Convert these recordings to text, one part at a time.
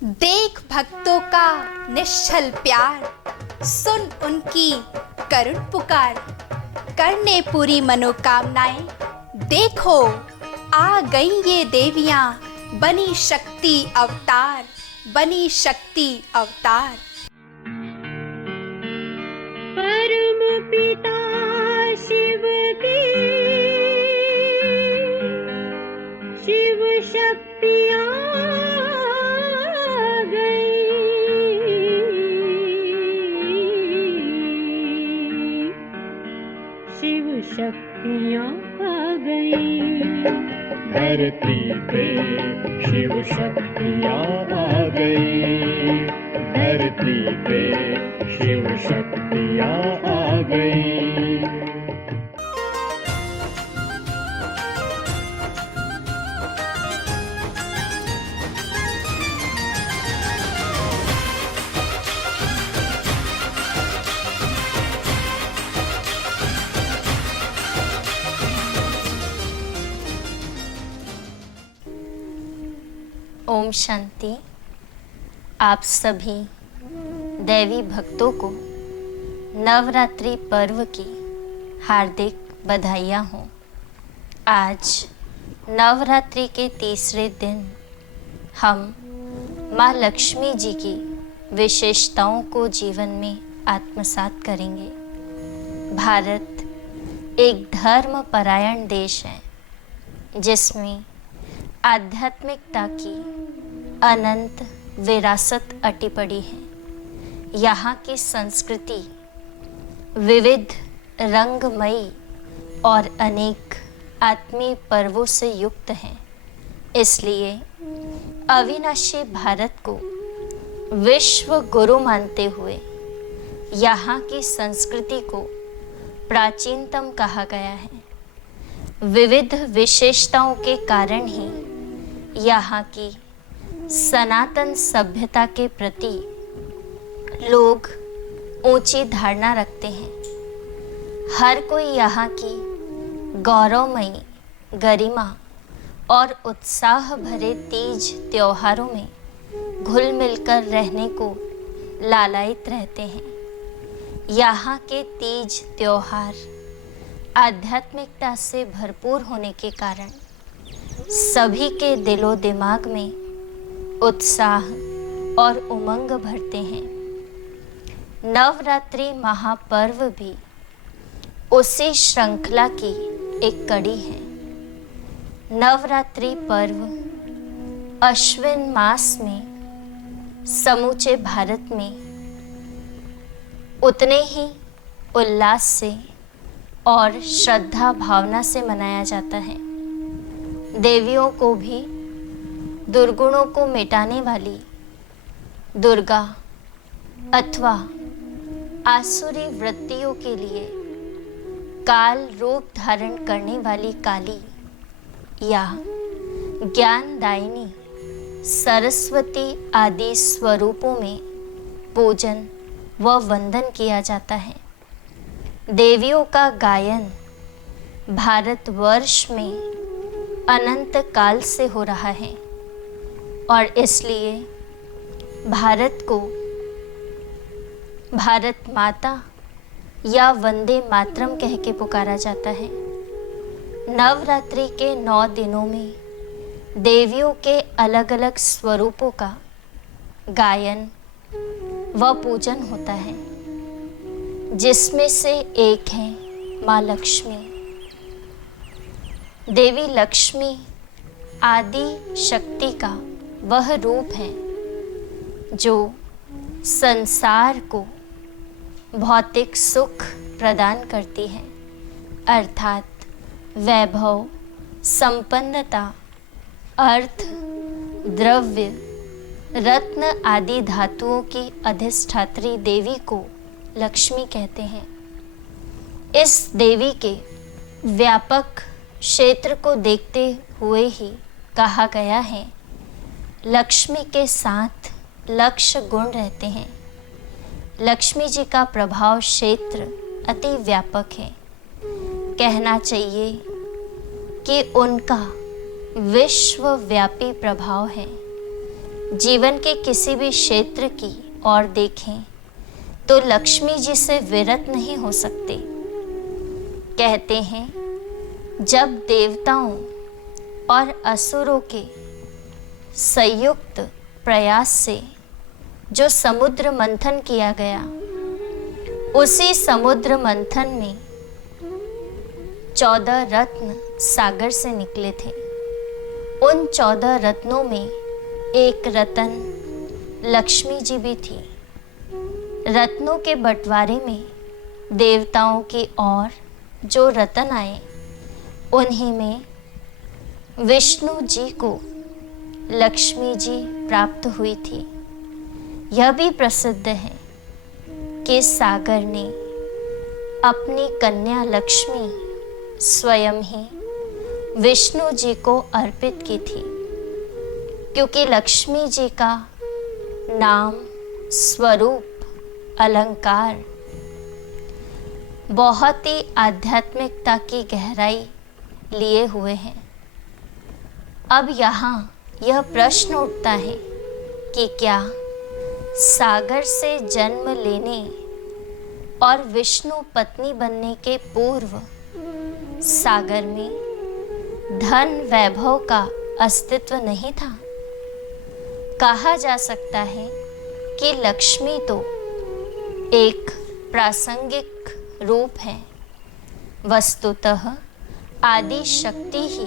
देख भक्तों का निश्चल प्यार, सुन उनकी करुण पुकार, करने पूरी मनोकामनाएं। देखो आ गई ये देवियां, बनी शक्ति अवतार, बनी शक्ति अवतार। परम पिता शिव की शिव शक्तियाँ आ गई, शिव शक्तियाँ आ गई। धरती पे शिव शक्तियाँ आ गई, धरती पे शिव शक्तियाँ आ गई। ओम शांति। आप सभी दैवी भक्तों को नवरात्रि पर्व की हार्दिक बधाइयाँ हों। आज नवरात्रि के तीसरे दिन हम माँ लक्ष्मी जी की विशेषताओं को जीवन में आत्मसात करेंगे। भारत एक धर्म परायण देश है जिसमें आध्यात्मिकता की अनंत विरासत अटी पड़ी है। यहाँ की संस्कृति विविध, रंगमयी और अनेक आत्मीय पर्वों से युक्त है। इसलिए अविनाशी भारत को विश्व गुरु मानते हुए यहाँ की संस्कृति को प्राचीनतम कहा गया है। विविध विशेषताओं के कारण ही यहाँ की सनातन सभ्यता के प्रति लोग ऊंची धारणा रखते हैं। हर कोई यहाँ की गौरवमयी गरिमा और उत्साह भरे तीज त्योहारों में घुल मिलकर रहने को लालायित रहते हैं। यहाँ के तीज त्योहार आध्यात्मिकता से भरपूर होने के कारण सभी के दिलो दिमाग में उत्साह और उमंग भरते हैं। नवरात्रि महापर्व भी उसी श्रृंखला की एक कड़ी है। नवरात्रि पर्व अश्विन मास में समूचे भारत में उतने ही उल्लास से और श्रद्धा भावना से मनाया जाता है। देवियों को भी दुर्गुणों को मिटाने वाली दुर्गा अथवा आसुरी वृत्तियों के लिए काल रूप धारण करने वाली काली या ज्ञानदायिनी सरस्वती आदि स्वरूपों में पूजन व वंदन किया जाता है। देवियों का गायन भारतवर्ष में अनंत काल से हो रहा है और इसलिए भारत को भारत माता या वंदे मातरम कह के पुकारा जाता है। नवरात्रि के 9 दिनों में देवियों के अलग अलग स्वरूपों का गायन व पूजन होता है, जिसमें से एक है माँ लक्ष्मी। देवी लक्ष्मी आदि शक्ति का वह रूप है जो संसार को भौतिक सुख प्रदान करती है, अर्थात वैभव, संपन्नता, अर्थ, द्रव्य, रत्न आदि धातुओं की अधिष्ठात्री देवी को लक्ष्मी कहते हैं। इस देवी के व्यापक क्षेत्र को देखते हुए ही कहा गया है, लक्ष्मी के साथ लक्ष्य गुण रहते हैं। लक्ष्मी जी का प्रभाव क्षेत्र अति व्यापक है। कहना चाहिए कि उनका विश्वव्यापी प्रभाव है। जीवन के किसी भी क्षेत्र की ओर देखें तो लक्ष्मी जी से विरत नहीं हो सकते। कहते हैं जब देवताओं और असुरों के संयुक्त प्रयास से जो समुद्र मंथन किया गया, उसी समुद्र मंथन में 14 रत्न सागर से निकले थे। उन 14 रत्नों में एक रतन लक्ष्मी जी भी थी। रत्नों के बंटवारे में देवताओं की ओर जो रतन आए, उन्हीं में विष्णु जी को लक्ष्मी जी प्राप्त हुई थी। यह भी प्रसिद्ध है कि सागर ने अपनी कन्या लक्ष्मी स्वयं ही विष्णु जी को अर्पित की थी, क्योंकि लक्ष्मी जी का नाम, स्वरूप, अलंकार बहुत ही आध्यात्मिकता की गहराई लिए हुए हैं। अब यहाँ यह प्रश्न उठता है कि क्या सागर से जन्म लेने और विष्णु पत्नी बनने के पूर्व सागर में धन वैभव का अस्तित्व नहीं था? कहा जा सकता है कि लक्ष्मी तो एक प्रासंगिक रूप है, वस्तुतः आदि शक्ति ही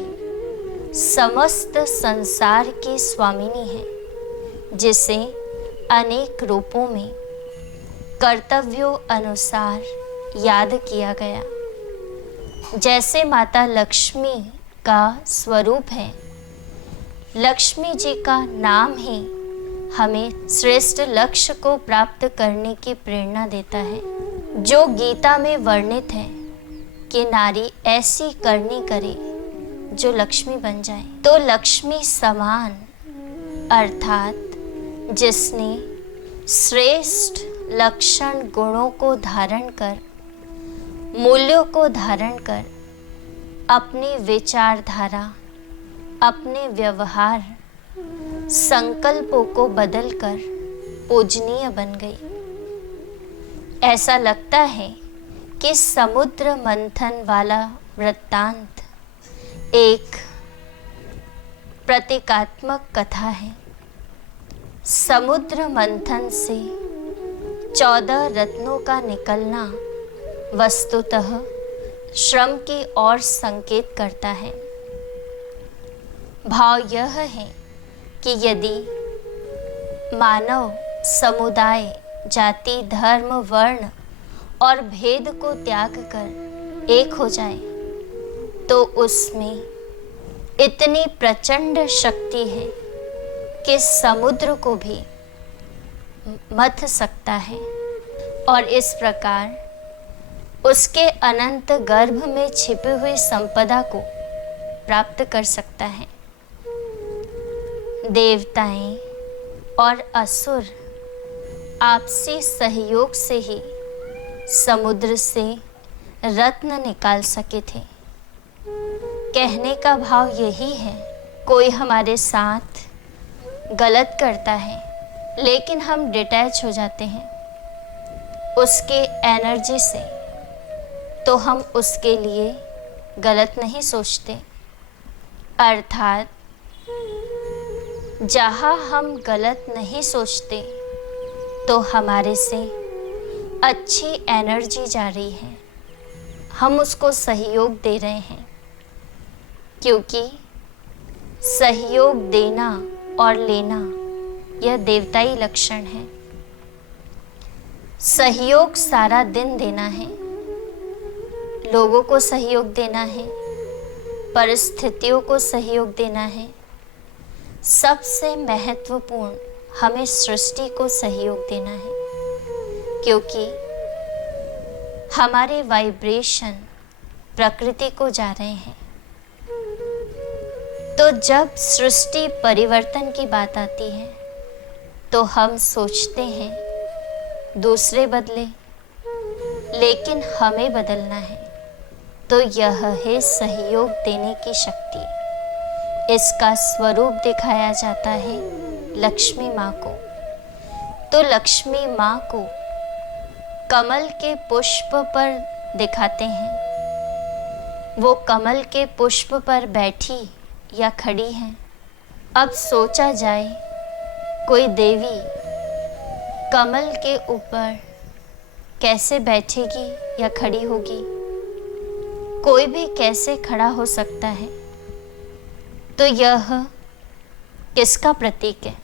समस्त संसार की स्वामिनी है, जिसे अनेक रूपों में कर्तव्यों अनुसार याद किया गया। जैसे माता लक्ष्मी का स्वरूप है, लक्ष्मी जी का नाम ही हमें श्रेष्ठ लक्ष्य को प्राप्त करने की प्रेरणा देता है, जो गीता में वर्णित है कि नारी ऐसी करनी करे जो लक्ष्मी बन जाए। तो लक्ष्मी समान अर्थात जिसने श्रेष्ठ लक्षण गुणों को धारण कर, मूल्यों को धारण कर, अपनी विचारधारा, अपने व्यवहार, संकल्पों को बदलकर पूजनीय बन गई। ऐसा लगता है कि समुद्र मंथन वाला वृत्तांत एक प्रतीकात्मक कथा है। समुद्र मंथन से 14 रत्नों का निकलना वस्तुतः श्रम की ओर संकेत करता है। भाव यह है कि यदि मानव समुदाय, जाति, धर्म, वर्ण और भेद को त्याग कर एक हो जाए, तो उसमें इतनी प्रचंड शक्ति है कि समुद्र को भी मथ सकता है और इस प्रकार उसके अनंत गर्भ में छिपी हुई संपदा को प्राप्त कर सकता है। देवताएं और असुर आपसी सहयोग से ही समुद्र से रत्न निकाल सके थे। कहने का भाव यही है, कोई हमारे साथ गलत करता है लेकिन हम डिटैच हो जाते हैं उसके एनर्जी से, तो हम उसके लिए गलत नहीं सोचते। अर्थात जहाँ हम गलत नहीं सोचते तो हमारे से अच्छी एनर्जी जा रही है, हम उसको सहयोग दे रहे हैं, क्योंकि सहयोग देना और लेना यह देवताई लक्षण है। सहयोग सारा दिन देना है, लोगों को सहयोग देना है, परिस्थितियों को सहयोग देना है। सबसे महत्वपूर्ण हमें सृष्टि को सहयोग देना है, क्योंकि हमारे वाइब्रेशन प्रकृति को जा रहे हैं। तो जब सृष्टि परिवर्तन की बात आती है तो हम सोचते हैं दूसरे बदले, लेकिन हमें बदलना है। तो यह है सहयोग देने की शक्ति। इसका स्वरूप दिखाया जाता है लक्ष्मी माँ को, तो लक्ष्मी माँ को कमल के पुष्प पर दिखाते हैं। वो कमल के पुष्प पर बैठी या खड़ी हैं। अब सोचा जाए, कोई देवी कमल के ऊपर कैसे बैठेगी या खड़ी होगी? कोई भी कैसे खड़ा हो सकता है? तो यह किसका प्रतीक है?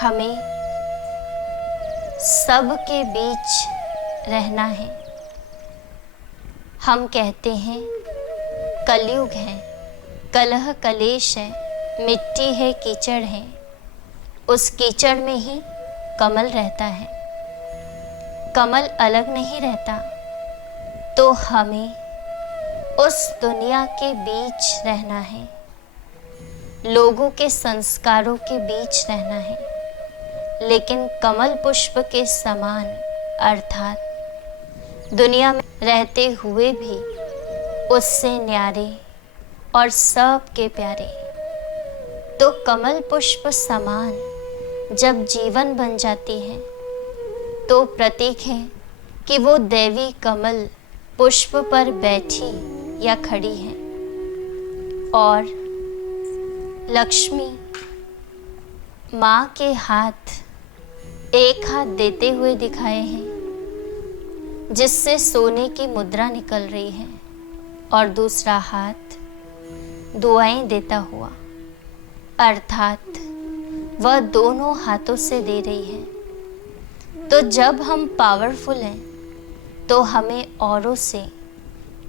हमें सबके बीच रहना है। हम कहते हैं कलयुग है, कलह कलेश है, मिट्टी है, कीचड़ है। उस कीचड़ में ही कमल रहता है, कमल अलग नहीं रहता। तो हमें उस दुनिया के बीच रहना है, लोगों के संस्कारों के बीच रहना है, लेकिन कमल पुष्प के समान, अर्थात दुनिया में रहते हुए भी उससे न्यारे और सबके प्यारे। तो कमल पुष्प समान जब जीवन बन जाती है, तो प्रतीक है कि वो देवी कमल पुष्प पर बैठी या खड़ी है। और लक्ष्मी माँ के हाथ एक हाथ देते हुए दिखाए हैं, जिससे सोने की मुद्रा निकल रही है, और दूसरा हाथ दुआएं देता हुआ, अर्थात वह दोनों हाथों से दे रही है। तो जब हम पावरफुल हैं, तो हमें औरों से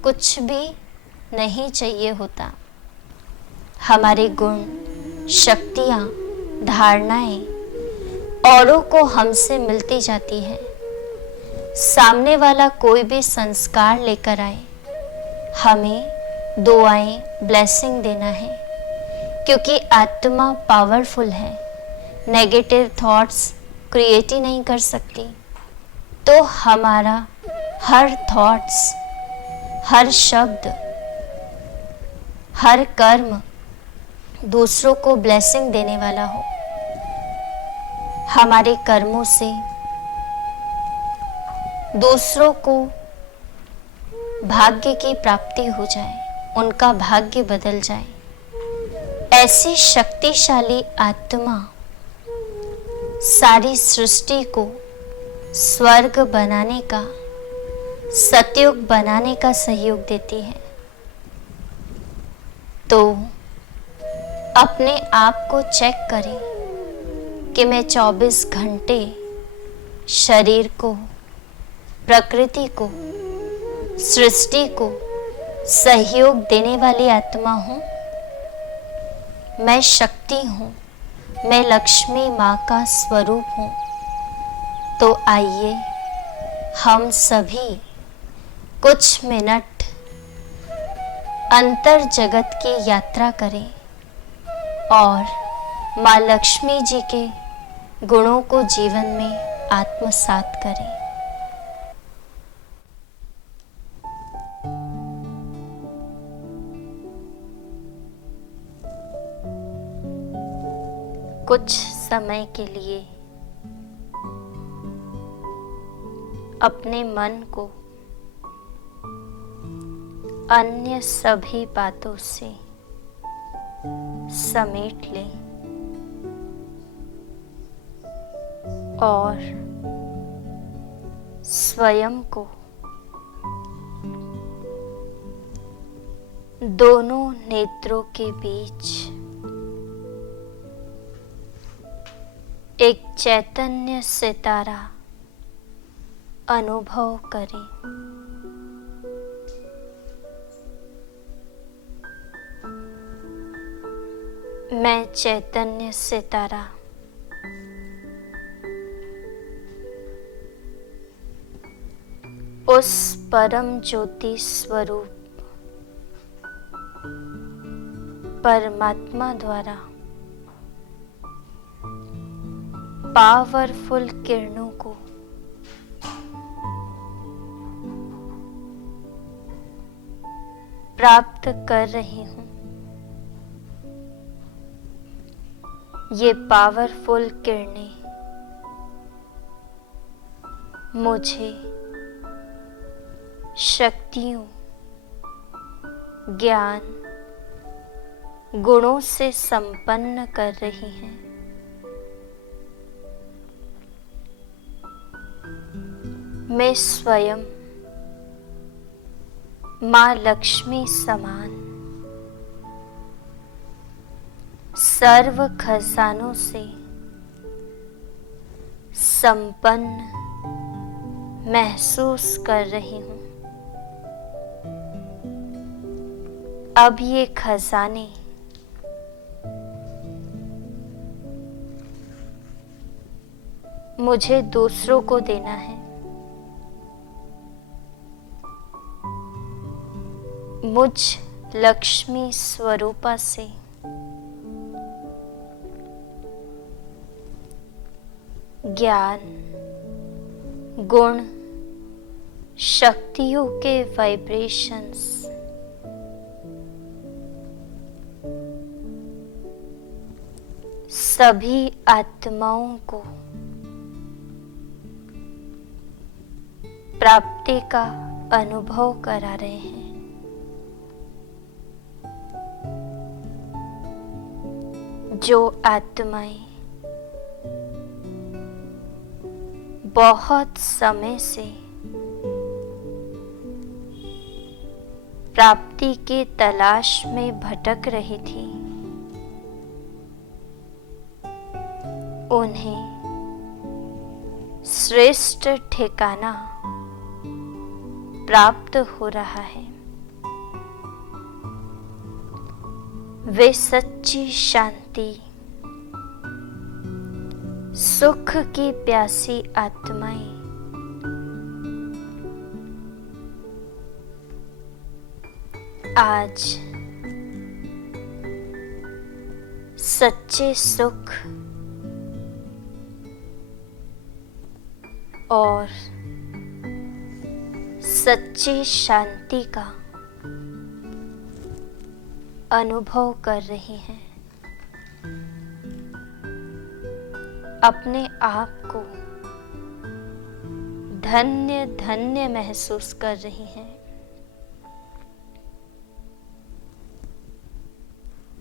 कुछ भी नहीं चाहिए होता। हमारे गुण, शक्तियाँ, धारणाएं औरों को हमसे मिलती जाती है। सामने वाला कोई भी संस्कार लेकर आए, हमें दुआएं, ब्लेसिंग देना है, क्योंकि आत्मा पावरफुल है, नेगेटिव थॉट्स क्रिएट ही नहीं कर सकती। तो हमारा हर थॉट्स, हर शब्द, हर कर्म दूसरों को ब्लेसिंग देने वाला हो। हमारे कर्मों से दूसरों को भाग्य की प्राप्ति हो जाए, उनका भाग्य बदल जाए। ऐसी शक्तिशाली आत्मा सारी सृष्टि को स्वर्ग बनाने का, सतयुग बनाने का सहयोग देती है। तो अपने आप को चेक करें कि मैं 24 घंटे शरीर को, प्रकृति को, सृष्टि को सहयोग देने वाली आत्मा हूँ। मैं शक्ति हूँ, मैं लक्ष्मी माँ का स्वरूप हूँ। तो आइए हम सभी कुछ मिनट अंतर जगत की यात्रा करें और माँ लक्ष्मी जी के गुणों को जीवन में आत्मसात करें। कुछ समय के लिए अपने मन को अन्य सभी बातों से समेट लें और स्वयं को दोनों नेत्रों के बीच एक चैतन्य सितारा अनुभव करें। मैं चैतन्य सितारा उस परम ज्योति स्वरूप परमात्मा द्वारा पावरफुल किरणों को प्राप्त कर रही हूँ। ये पावरफुल किरणें मुझे शक्तियों, ज्ञान, गुणों से संपन्न कर रही हैं। मैं स्वयं माँ लक्ष्मी समान सर्व खजानों से संपन्न महसूस कर रही हूँ। अब ये खजाने मुझे दूसरों को देना है। मुझ लक्ष्मी स्वरूपा से ज्ञान, गुण, शक्तियों के वाइब्रेशंस सभी आत्माओं को प्राप्ति का अनुभव करा रहे हैं। जो आत्माएं बहुत समय से प्राप्ति की तलाश में भटक रही थी, उन्हें श्रेष्ठ ठिकाना प्राप्त हो रहा है। वे सच्ची शांति, सुख की प्यासी आत्माएं आज सच्चे सुख और सच्ची शांति का अनुभव कर रही हैं। अपने आप को धन्य धन्य महसूस कर रही हैं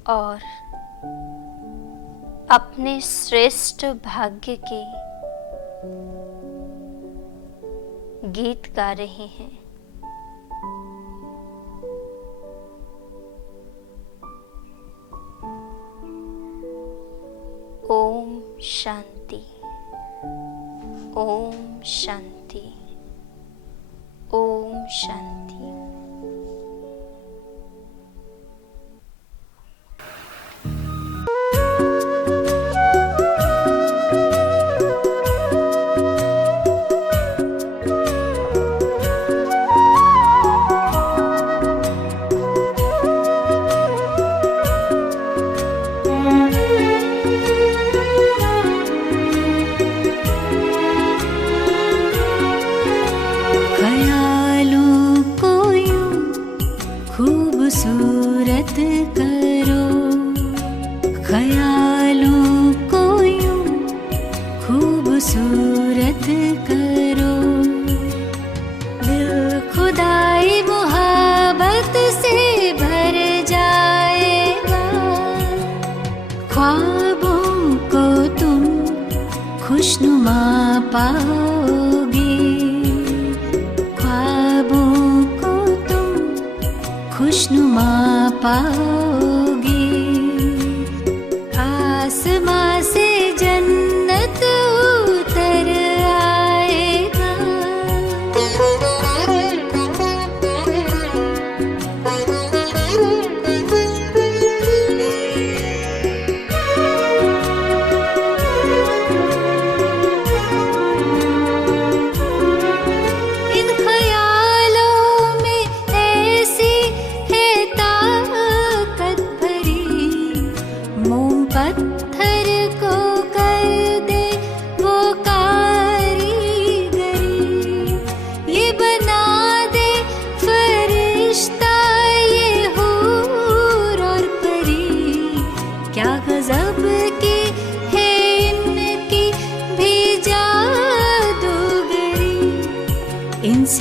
और अपने श्रेष्ठ भाग्य के गीत गा रही हैं। ओम शांति, ओम शांति, ओम शांति। खूबसूरत करो, ख्यालों को यूं खूबसूरत करो। दिल खुदाई मोहब्बत से भर जाएगा, ख्वाबों को तुम खुशनुमा पाओगे, ख्वाबों को तुम खुशनुमा पाओगे। आसमां से जन्नत उतर आएगा, इन ख्यालों में ऐसी है ताकत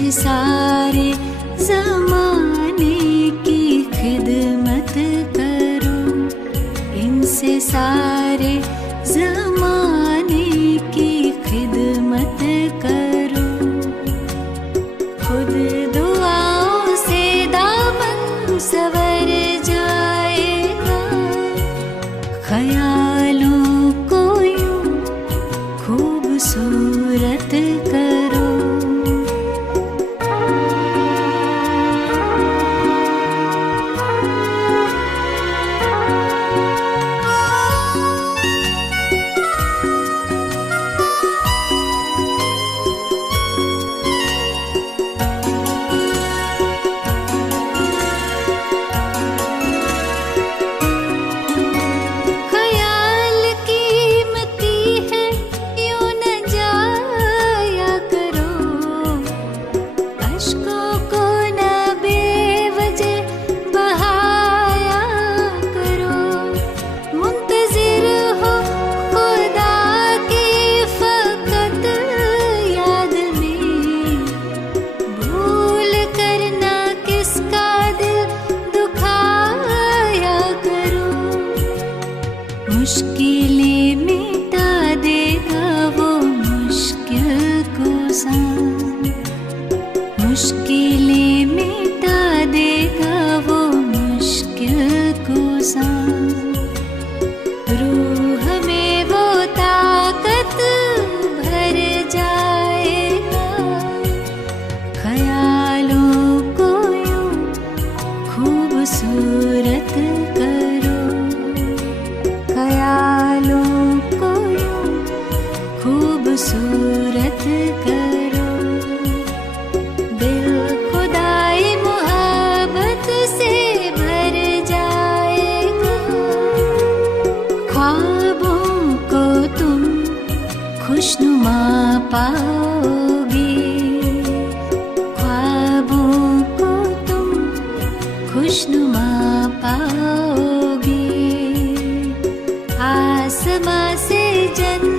इनसे सारे ज़माने की खिदमत करो, इनसे सारे ज़माने की खिदमत करो। खुद दुआओं से दामन सवर जाएगा, ख्यालों को यूं खूबसूरत करो। ख्याल कीमती है, यूं न जाया करो, अश्कों को न बेवजह बहाया करो। मुंतज़िर हो खुदा की फ़क़त याद में, भूल करना किसका दिल दुखाया करो। मुश्किलें मिटा देगा वो मुश्किल को सान, मुश्किलें मिटा देगा वो मुश्किल को सान। रूह में वो ताकत भर जाएगा, ख्यालों को यूं खूबसूरत करो, ख्यालों को यूं खूबसूरत करो। दिल खुदाई मोहब्बत से भर जाएगा, ख्वाबों को तुम खुशनुमा पाओगे, ख्वाबों को तुम खुशनुमा पाओगे। आसमां से जन्नत